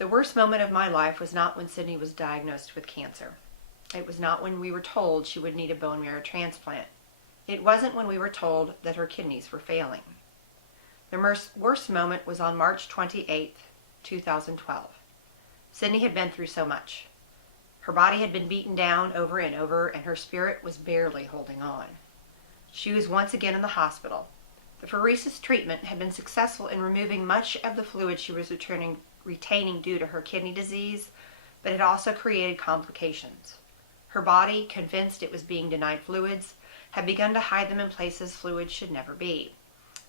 The worst moment of my life was not when Sydney was diagnosed with cancer. It was not when we were told she would need a bone marrow transplant. It wasn't when we were told that her kidneys were failing. The worst moment was on March 28th, 2012. Sydney had been through so much. Her body had been beaten down over and over, and her spirit was barely holding on. She was once again in the hospital. The pheresis treatment had been successful in removing much of the fluid she was retaining due to her kidney disease, but it also created complications. Her body, convinced it was being denied fluids, had begun to hide them in places fluids should never be.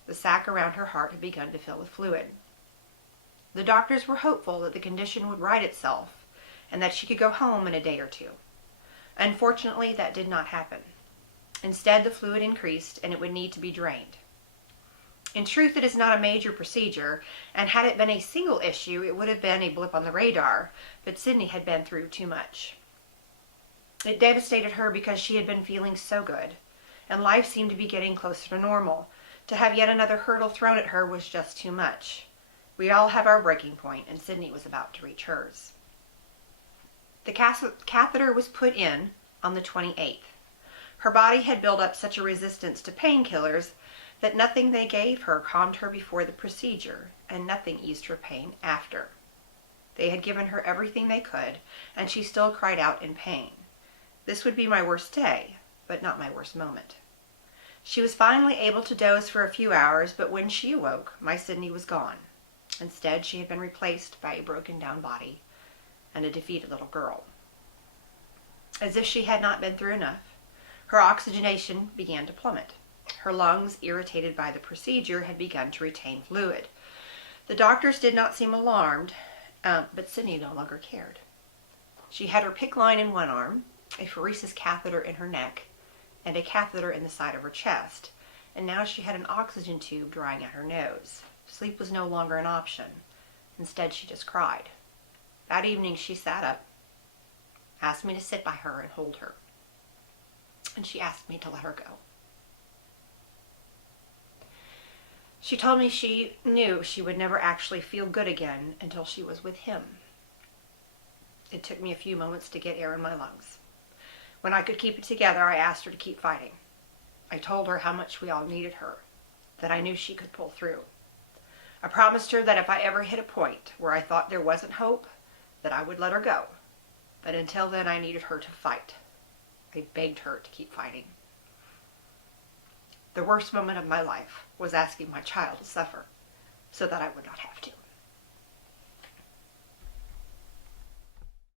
The sac around her heart had begun to fill with fluid. The doctors were hopeful that the condition would right itself and that she could go home in a day or two. Unfortunately, that did not happen. Instead, the fluid increased and it would need to be drained. In truth, it is not a major procedure, and had it been a single issue, it would have been a blip on the radar, but Sydney had been through too much. It devastated her because she had been feeling so good, and life seemed to be getting closer to normal. To have yet another hurdle thrown at her was just too much. We all have our breaking point, and Sydney was about to reach hers. The catheter was put in on the 28th. Her body had built up such a resistance to painkillers that nothing they gave her calmed her before the procedure, and nothing eased her pain after. They had given her everything they could, and she still cried out in pain. This would be my worst day, but not my worst moment. She was finally able to doze for a few hours, but when she awoke, my Sydney was gone. Instead, she had been replaced by a broken down body and a defeated little girl. As if she had not been through enough, her oxygenation began to plummet. Her lungs, irritated by the procedure, had begun to retain fluid. The doctors did not seem alarmed, but Sydney no longer cared. She had her PICC line in one arm, a pheresis catheter in her neck, and a catheter in the side of her chest, and now she had an oxygen tube drying at her nose. Sleep was no longer an option. Instead, she just cried. That evening, she sat up, asked me to sit by her and hold her, and she asked me to let her go. She told me she knew she would never actually feel good again until she was with him. It took me a few moments to get air in my lungs. When I could keep it together, I asked her to keep fighting. I told her how much we all needed her, that I knew she could pull through. I promised her that if I ever hit a point where I thought there wasn't hope, that I would let her go. But until then, I needed her to fight. I begged her to keep fighting. The worst moment of my life was asking my child to suffer so that I would not have to.